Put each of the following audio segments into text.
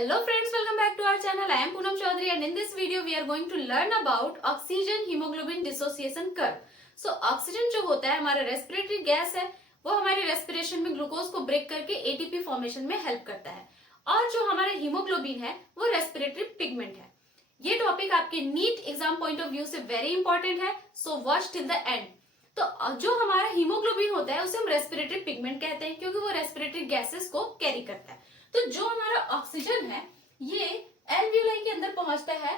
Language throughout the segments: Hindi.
Hello friends, welcome back to our channel. I am Poonam Chaudhary and in this video we are going to learn about oxygen hemoglobin dissociation curve. So oxygen जो होता है हमारा रेस्पिरेटरी गैस है, वो हमारे रेस्पिरेशन में ग्लूकोज को ब्रेक करके एटीपी फॉर्मेशन में हेल्प करता है और जो हमारा हीमोग्लोबिन है वो रेस्पिरेटरी पिगमेंट है। ये टॉपिक आपके NEET exam point of view से वेरी इंपॉर्टेंट है, so watch till the end. तो जो हमारा हीमोग्लोबिन होता है उसे हम रेस्पिरेटरी पिगमेंट कहते हैं क्योंकि वो रेस्पिरेटरी गैसेस को कैरी करता है। तो जो हमारा ऑक्सीजन है ये एल्वियोलाई के अंदर पहुंचता है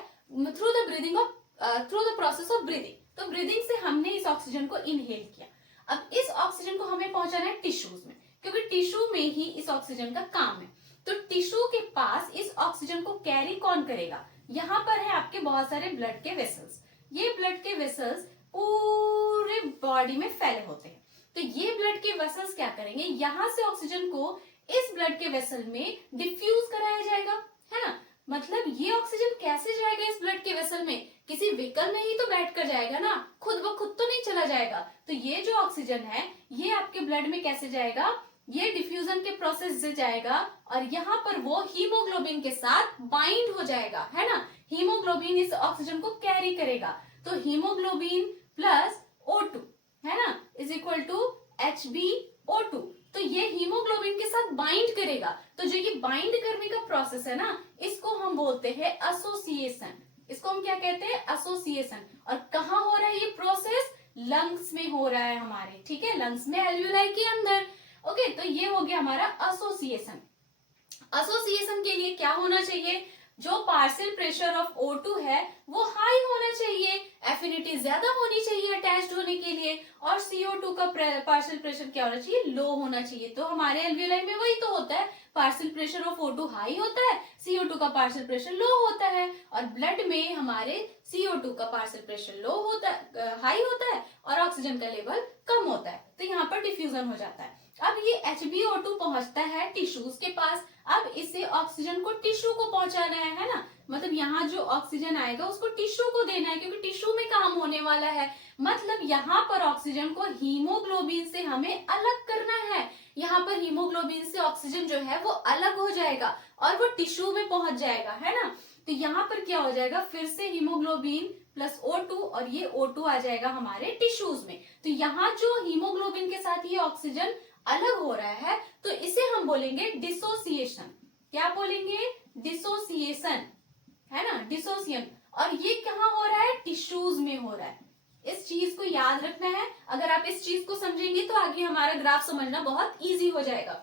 through the process of breathing. तो ब्रीदिंग से हमने इस ऑक्सीजन को इनहेल किया। अब इस ऑक्सीजन को हमें पहुंचाना है टिश्यूज में क्योंकि टिश्यू में ही इस ऑक्सीजन का काम है। तो टिश्यू के पास इस ऑक्सीजन को कैरी कौन करेगा? यहाँ पर है आपके बहुत सारे ब्लड के वेसल्स। ये ब्लड के वेसल्स पूरे बॉडी में फैले होते हैं। तो ये ब्लड के वेसल्स क्या करेंगे, यहाँ से ऑक्सीजन को इस ब्लड के वेसल में डिफ्यूज कराया जाएगा, है ना। मतलब ये ऑक्सीजन कैसे जाएगा इस ब्लड के वेसल में? किसी व्हीकल में ही तो बैठ कर जाएगा ना, खुद ब खुद तो नहीं चला जाएगा। तो ये जो ऑक्सीजन है ये आपके ब्लड में कैसे जाएगा? ये डिफ्यूजन के प्रोसेस से जाएगा और यहाँ पर वो हीमोग्लोबिन के साथ बाइंड हो जाएगा, है ना। हीमोग्लोबिन इस ऑक्सीजन को कैरी करेगा। तो हीमोग्लोबिन प्लस O2 है ना इज इक्वल टू HbO2। तो ये हीमोग्लोबिन के साथ बाइंड करेगा। तो जो ये बाइंड करने का प्रोसेस है ना, इसको हम बोलते हैं एसोसिएशन। इसको हम क्या कहते हैं? एसोसिएशन। और कहाँ हो रहा है ये प्रोसेस? लंग्स में हो रहा है हमारे, ठीक है, लंग्स में एल्वियोलाई के अंदर। ओके, तो ये हो गया हमारा एसोसिएशन। एसोसिएशन के लिए क्या होना चाहिए? जो पार्शियल प्रेशर ऑफ O2 है वो हाई होना चाहिए, एफिनिटी ज्यादा होनी चाहिए अटैच्ड होने के लिए, और CO2 का पार्शियल प्रेशर क्या होना चाहिए? लो होना चाहिए। तो हमारे एल्वियोलाई में वही तो होता है, partial pressure of O2 high होता है, CO2 का पार्शियल प्रेशर लो होता है, और ब्लड में हमारे CO2 का पार्शियल प्रेशर लो होता है, हाई होता है, और ऑक्सीजन का लेवल कम होता है। तो यहाँ पर डिफ्यूजन हो जाता है। अब ये HbO2 पहुंचता है टिश्यूज के पास। अब इसे ऑक्सीजन को टिश्यू को पहुंचाना है ना। मतलब यहाँ जो ऑक्सीजन आएगा उसको टिश्यू को देना है क्योंकि टिश्यू में काम होने वाला है। मतलब यहाँ पर ऑक्सीजन को हीमोग्लोबिन से हमें अलग करना है। यहाँ पर हीमोग्लोबिन से ऑक्सीजन जो है वो अलग हो जाएगा और वो टिश्यू में पहुंच जाएगा, है ना। तो यहाँ पर क्या हो जाएगा? फिर से हीमोग्लोबिन प्लस O2 और ये O2 आ जाएगा हमारे टिश्यूज में। तो यहाँ जो हीमोग्लोबिन के साथ ये ऑक्सीजन अलग हो रहा है तो इसे हम बोलेंगे डिसोसिएशन। क्या बोलेंगे? डिसोसिएशन, है ना, डिसोसिएशन। और ये कहाँ हो रहा है? टिश्यूज में हो रहा है। इस चीज को याद रखना है। अगर आप इस चीज को समझेंगे तो आगे हमारा ग्राफ समझना बहुत इजी हो जाएगा।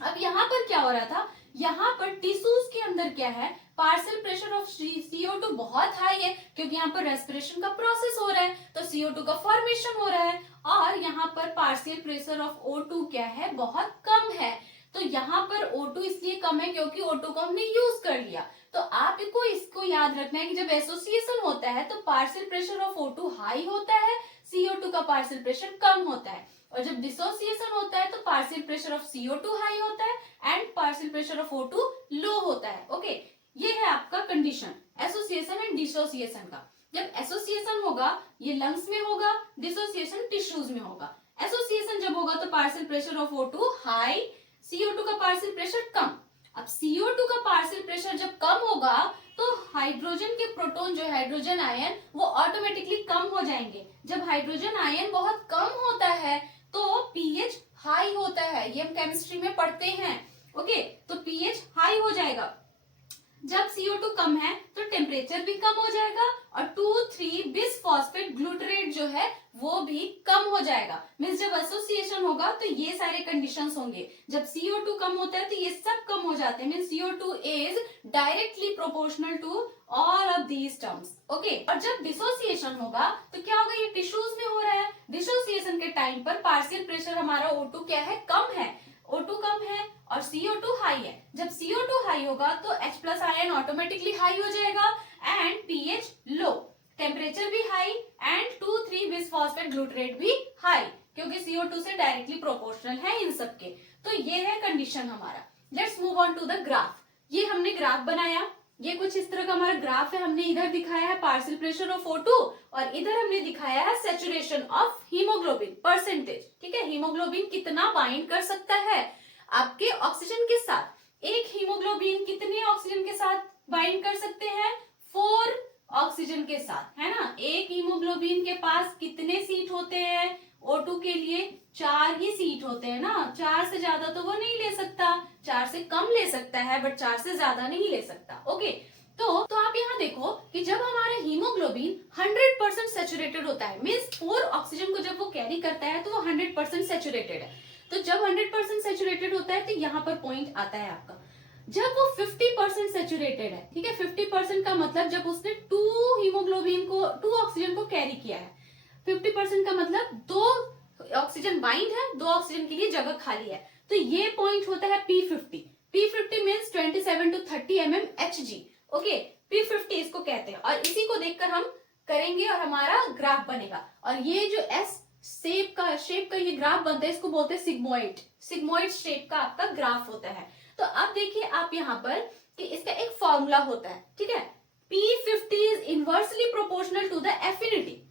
अब यहाँ पर क्या हो रहा था? यहाँ पर टिश्यूज के अंदर क्या है? पार्शियल प्रेशर ऑफ CO2 बहुत हाई है क्योंकि यहाँ पर रेस्पिरेशन का प्रोसेस हो रहा है, तो CO2 का फॉर्मेशन हो रहा है, और यहाँ पर पार्शियल प्रेशर ऑफ O2 क्या है? बहुत कम है। तो यहाँ पर O2 इसलिए कम है क्योंकि O2 को हमने यूज कर लिया। तो आपको इसको याद रखना है कि जब एसोसिएशन होता है तो partial pressure of O2 high होता है, CO2 का पार्शियल प्रेशर कम होता है, और जब डिसोसिएशन होता है तो partial pressure of CO2 high होता है and partial pressure of O2 लो होता है। ओके, ये है आपका कंडीशन एसोसिएशन एंड डिसोसिएशन का। जब एसोसिएशन होगा ये लंग्स में होगा, डिसोसिएशन टिश्यूज में होगा। एसोसिएशन जब होगा तो partial pressure of O2 high, CO2 का पार्शियल प्रेशर कम। अब CO2 का पार्शियल प्रेशर जब कम होगा तो हाइड्रोजन के प्रोटॉन जो हाइड्रोजन आयन वो ऑटोमेटिकली कम हो जाएंगे। जब हाइड्रोजन आयन बहुत कम होता है तो pH हाई होता है, ये हम केमिस्ट्री में पढ़ते हैं। ओके, तो pH हाई हो जाएगा। जब CO2 कम है तो टेम्परेचर भी कम हो जाएगा और 2,3 बिसफॉस्फेट ग्लूटरेट जो है वो भी कम हो जाएगा। मींस जब एसोसिएशन होगा तो ये सारे कंडीशंस होंगे। जब CO2 कम होता है तो ये सब कम हो जाते हैं। Means CO2 is directly proportional to all of these terms. Okay, और जब डिसोसिएशन होगा तो क्या होगा? ये टिश्यूज में हो रहा है। डिसोसिएशन के टाइम पर पार्शियल प्रेशर हमारा O2 क्या है? कम है, O2 कम है और CO2 हाई है। जब CO2 हाई होगा तो H plus ion automatically high हो जाएगा एंड pH लो, टेम्परेचर भी हाई एंड 2,3 बिसफॉस्फेट ग्लूटरेट भी हाई क्योंकि CO2 से डायरेक्टली प्रोपोर्शनल है इन सबके। तो ये है कंडीशन हमारा। Let's move on to the graph. ये हमने ग्राफ बनाया, ये कुछ इस तरह का हमारा ग्राफ है। हमने इधर दिखाया है पार्शियल प्रेशर ऑफ O2 और इधर हमने दिखाया है सैचुरेशन ऑफ हीमोग्लोबिन परसेंटेज। ठीक है, हीमोग्लोबिन कितना बाइंड कर सकता है आपके ऑक्सीजन के साथ। एक हीमोग्लोबिन कितने ऑक्सीजन बाइंड कर सकते हैं 4 ऑक्सीजन के साथ, है ना। एक हीमोग्लोबिन के पास कितने सीट होते हैं? O2 के लिए 4 ही सीट होते हैं ना, 4 से ज्यादा तो वो नहीं ले सकता, 4 से कम ले सकता है बट 4 से ज्यादा नहीं ले सकता। ओके, तो आप यहाँ देखो कि जब हमारा हीमोग्लोबिन 100% सेचुरेटेड होता है, मीन्स 4 ऑक्सीजन को जब वो कैरी करता है तो वो 100% सेचुरेटेड है। तो जब 100% सेचुरेटेड होता है तो यहाँ पर पॉइंट आता है आपका। जब वो 50% सेचुरेटेड है, ठीक है, 50% का मतलब जब उसने 2 हीमोग्लोबिन को 2 ऑक्सीजन को कैरी किया है, 50% का मतलब 2 ऑक्सीजन बाइंड है, 2 ऑक्सीजन के लिए जगह खाली है, तो ये पॉइंट होता है P50। P50 means 27 to 30 mm Hg। Okay, P50 इसको कहते हैं और इसी को देखकर हम करेंगे और हमारा ग्राफ बनेगा। और ये जो S शेप का ये ग्राफ बनता है, इसको बोलते हैं सिग्मोइड शेप का आपका ग्राफ होता है। तो अब देखिए आप यहाँ पर कि इसका एक फॉर्मूला होता है, ठीक है। P50 is inversely proportional to the affinity.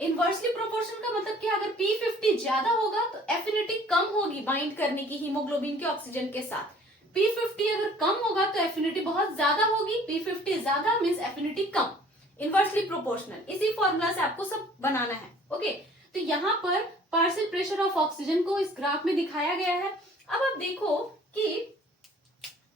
Inversely proportional का मतलब क्या? अगर P50 ज्यादा होगा तो एफिनिटी कम होगी बाइंड करने की हीमोग्लोबिन के ऑक्सीजन के साथ। P50 अगर कम होगा तो एफिनिटी बहुत ज्यादा होगी, P50 ज्यादा मीन्स एफिनिटी कम, इनवर्सली प्रोपोर्शनल। इसी फॉर्मूला से आपको सब बनाना है। ओके, तो यहाँ पर पार्शियल प्रेशर ऑफ ऑक्सीजन को इस ग्राफ में दिखाया गया है। अब आप देखो कि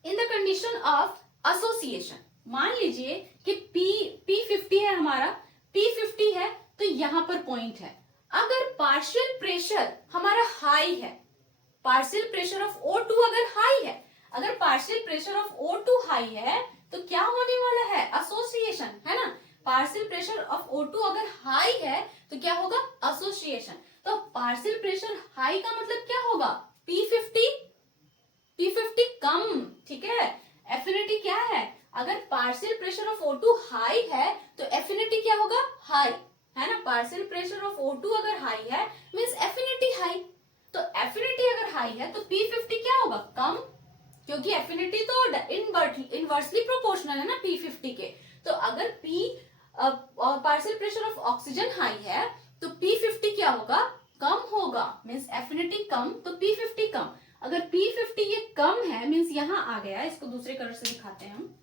in the condition of association, मान लीजिए कि P50 है हमारा, P50 है तो यहाँ पर पॉइंट है। अगर पार्शियल प्रेशर हमारा हाई है, पार्शियल प्रेशर ऑफ O2 अगर हाई है, अगर partial pressure of O2 high है तो क्या होने वाला है? एसोसिएशन, है ना। पार्शियल प्रेशर ऑफ O2 अगर हाई है तो क्या होगा? एसोसिएशन। तो पार्शियल प्रेशर हाई का मतलब क्या होगा? P50 कम, ठीक है। एफिनिटी क्या है? अगर partial pressure of O2 high है तो एफिनिटी क्या होगा? हाई, है ना। पार्शियल प्रेशर ऑफ O2 अगर हाई है मींस एफिनिटी हाई, तो एफिनिटी अगर हाई है तो P50 क्या होगा? कम, क्योंकि एफिनिटी तो इनवर्सली प्रोपोर्शनल है ना P50 के। तो अगर partial pressure of oxygen high है तो P50 क्या होगा? कम होगा, मींस एफिनिटी कम तो P50 कम। अगर P50 ये कम है मींस यहां आ गया, इसको दूसरे कलर से दिखाते हैं हम।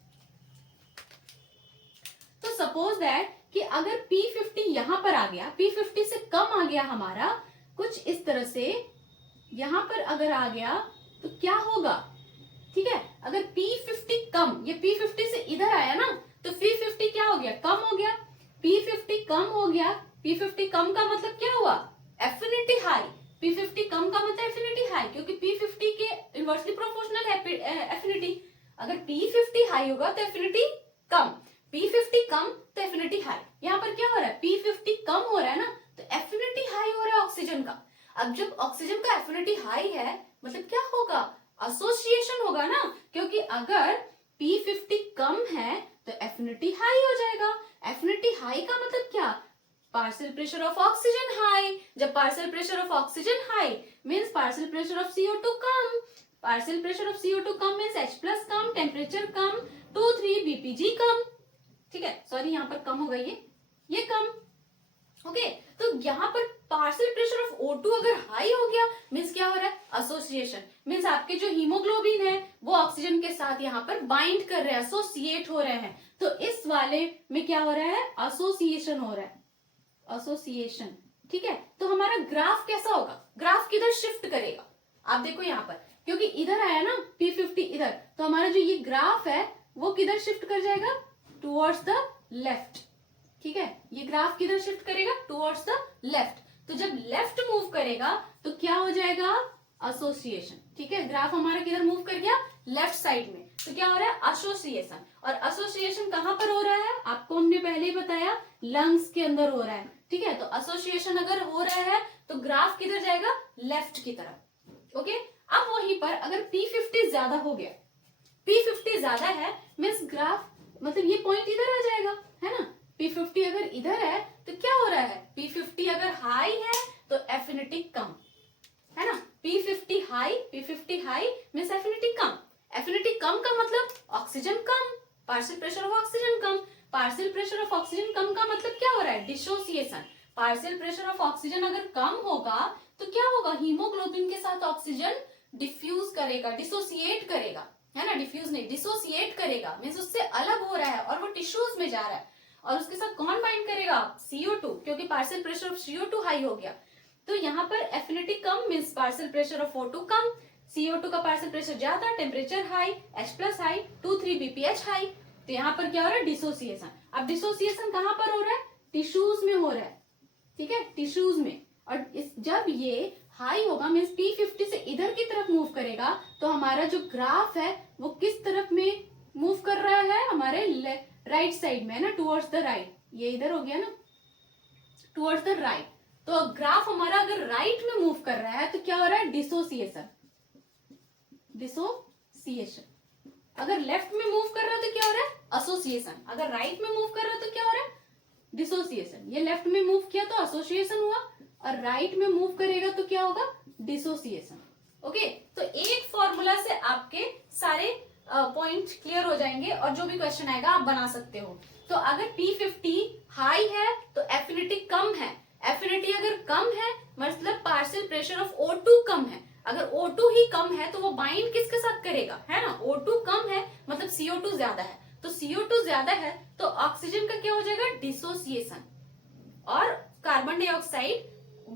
तो सपोज दैट कि अगर P50 यहां पर आ गया, P50 से कम आ गया हमारा, कुछ इस तरह से यहां पर अगर आ गया तो क्या होगा? ठीक है, अगर P50 कम, ये P50 से इधर आया ना तो P50 क्या हो गया? कम हो गया। P50 कम हो गया, P50 कम का मतलब क्या हुआ? Affinity high. P50 कम का मतलब एफिनिटी हाई, क्योंकि P50 के इनवर्सली प्रोपोर्शनल है एफिनिटी। अगर P50 हाई होगा तो एफिनिटी कम, P50 कम तो एफिनिटी हाई। यहाँ पर क्या हो रहा है? P50 कम हो रहा है ना, तो एफिनिटी हाई हो रहा है ऑक्सीजन का। अब जब ऑक्सीजन का एफिनिटी हाई है मतलब क्या होगा? एसोसिएशन होगा ना, क्योंकि अगर P50 कम है तो एफिनिटी हाई हो जाएगा। एफिनिटी हाई का मतलब क्या? Partial pressure of oxygen high. जब partial pressure of oxygen high means partial pressure of CO2 कम, पार्शियल प्रेशर ऑफ CO2 कम मींस H+ कम, टेम्परेचर कम, 2,3 BPG कम, ठीक है। सॉरी, यहाँ पर कम हो गई है, ये कम। ओके, तो यहाँ पर पार्शियल प्रेशर ऑफ O2 अगर हाई हो गया मींस क्या हो रहा है? एसोसिएशन, मींस आपके जो हीमोग्लोबिन है वो ऑक्सीजन के साथ यहाँ पर बाइंड कर रहे हैं, एसोसिएट हो रहे हैं। तो इस वाले में क्या हो रहा है? एसोसिएशन हो रहा है, एसोसिएशन, ठीक है। तो हमारा ग्राफ कैसा होगा? ग्राफ किधर शिफ्ट करेगा? आप देखो यहाँ पर, क्योंकि इधर आया ना P50 इधर, तो हमारा जो ये ग्राफ है वो किधर शिफ्ट कर जाएगा? टुवर्ड्स द लेफ्ट, ठीक है। ये ग्राफ किधर शिफ्ट करेगा? Towards the left. तो जब लेफ्ट मूव करेगा तो क्या हो जाएगा? एसोसिएशन, ठीक है। ग्राफ हमारा किधर मूव कर गया? लेफ्ट साइड में, तो क्या हो रहा है? एसोसिएशन। और एसोसिएशन कहां पर हो रहा है? आपको हमने पहले ही बताया, लंग्स के अंदर हो रहा है, ठीक है। तो एसोसिएशन अगर हो रहा है तो ग्राफ किधर जाएगा? लेफ्ट की तरफ। ओके, अब वहीं पर अगर P50 ज्यादा हो गया, P50 ज्यादा है मीन्स ग्राफ मतलब ये पॉइंट इधर आ जाएगा, है ना। P50 अगर इधर है तो क्या हो रहा है? P50 अगर हाई है तो एफिनिटी कम, है ना। P50 हाई मीन्स एफिनिटी कम। एफिनिटी कम का मतलब ऑक्सीजन कम, पार्शियल प्रेशर ऑफ ऑक्सीजन कम। पार्शियल प्रेशर ऑफ ऑक्सीजन कम का मतलब क्या हो रहा है? Dissociation. Partial pressure of oxygen अगर कम होगा तो क्या होगा? हीमोग्लोबिन के साथ ऑक्सीजन डिफ्यूज करेगा, डिसोसिएट करेगा, है ना। डिफ्यूज नहीं, डिसोसिएट करेगा मीन्स उससे अलग टिश्यूज में जा रहा है और उसके साथ कौन बाइंड करेगा, CO2, क्योंकि partial pressure of CO2 high हो गया। तो यहाँ पर affinity come means partial pressure of O2 come, CO2 का पार्शियल प्रेशर ज्यादा, temperature high, H+ high, 2,3 BPH high. तो यहाँ पर क्या हो रहा है, डिसोसिएशन। अब डिसोसिएशन कहाँ पर हो रहा है, टिश्यूज में हो रहा है, ठीक है, टिश्यूज में। और जब ये हाई होगा मीन्स P50 से इधर की तरफ मूव करेगा, तो हमारा जो ग्राफ है वो किस तरफ में मूव कर रहा है, हमारे राइट साइड में है ना, टुवर्ड्स द राइट। ये इधर हो गया ना, टुवर्ड्स द राइट। तो ग्राफ हमारा अगर राइट में मूव कर रहा है तो क्या हो रहा है, डिसोसिएशन। डिसोसिएशन। अगर लेफ्ट में मूव कर रहा है तो क्या हो रहा है, एसोसिएशन। अगर राइट में मूव कर रहा है तो क्या हो रहा है, डिसोसिएशन। ये लेफ्ट में मूव किया तो एसोसिएशन हुआ, और राइट में मूव करेगा तो क्या होगा, डिसोसिएशन। ओके, तो एक फॉर्मूला से आपके सारे पॉइंट क्लियर हो जाएंगे और जो भी क्वेश्चन आएगा आप बना सकते हो। तो अगर P50 हाई है तो एफिनिटी कम है। एफिनिटी अगर कम है मतलब पार्शियल प्रेशर ऑफ O2 कम है। अगर O2 ही कम है तो वो बाइंड किसके साथ करेगा, है ना, O2 कम है मतलब CO2 ज्यादा है। तो CO2 ज्यादा है तो ऑक्सीजन का क्या हो जाएगा, डिसोसिएशन, और कार्बन डाइऑक्साइड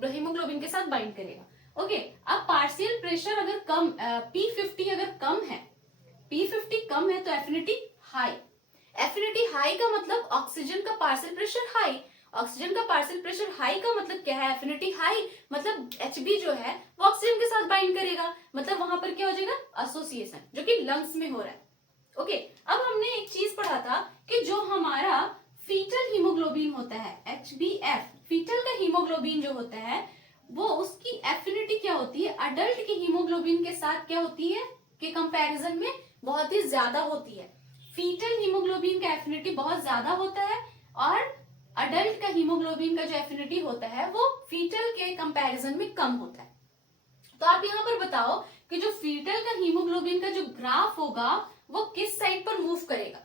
हीमोग्लोबिन के साथ बाइंड करेगा। ओके, अब पार्शियल प्रेशर अगर कम, P50 अगर कम है, P50 कम है तो एफिनिटी हाई। एफिनिटी हाई का मतलब ऑक्सीजन का पार्शियल प्रेशर हाई। ऑक्सीजन का पार्शियल प्रेशर हाई का मतलब क्या है, एफिनिटी हाई, मतलब Hb जो है वो ऑक्सीजन के साथ बाइंड करेगा, मतलब वहां पर क्या हो जाएगा, एसोसिएशन, जो कि लंग्स में हो रहा है। ओके, अब हमने एक चीज पढ़ा था कि जो हमारा फीटल हीमोग्लोबिन होता है, HbF, फीटल का हीमोग्लोबिन जो होता है वो उसकी एफिनिटी क्या होती है, अडल्ट के हीमोग्लोबिन के साथ क्या होती है, के कंपैरिजन में बहुत ही ज्यादा होती है। फीटल हीमोग्लोबिन का एफिनिटी बहुत ज्यादा होता है और अडल्ट का हीमोग्लोबिन का जो एफिनिटी होता है वो फीटल के कंपैरिजन में कम होता है। तो आप यहाँ पर बताओ कि जो फीटल का हीमोग्लोबिन का जो ग्राफ होगा वो किस साइड पर मूव करेगा,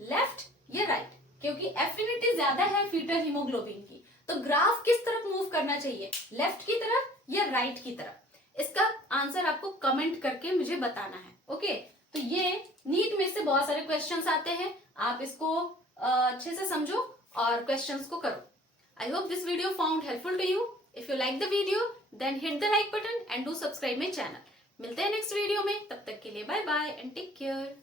लेफ्ट या राइट, क्योंकि एफिनिटी ज्यादा है फीटल हीमोग्लोबिन की, तो ग्राफ किस तरफ मूव करना चाहिए, लेफ्ट की तरफ या राइट की तरफ। इसका आंसर आपको कमेंट करके मुझे बताना है। ओके, तो ये नीट में से बहुत सारे क्वेश्चंस आते हैं, आप इसको अच्छे से समझो और क्वेश्चंस को करो। I hope this video found helpful to you. If you like the video then hit the like button and do subscribe my channel. मिलते हैं नेक्स्ट वीडियो में, तब तक के लिए bye bye and take care.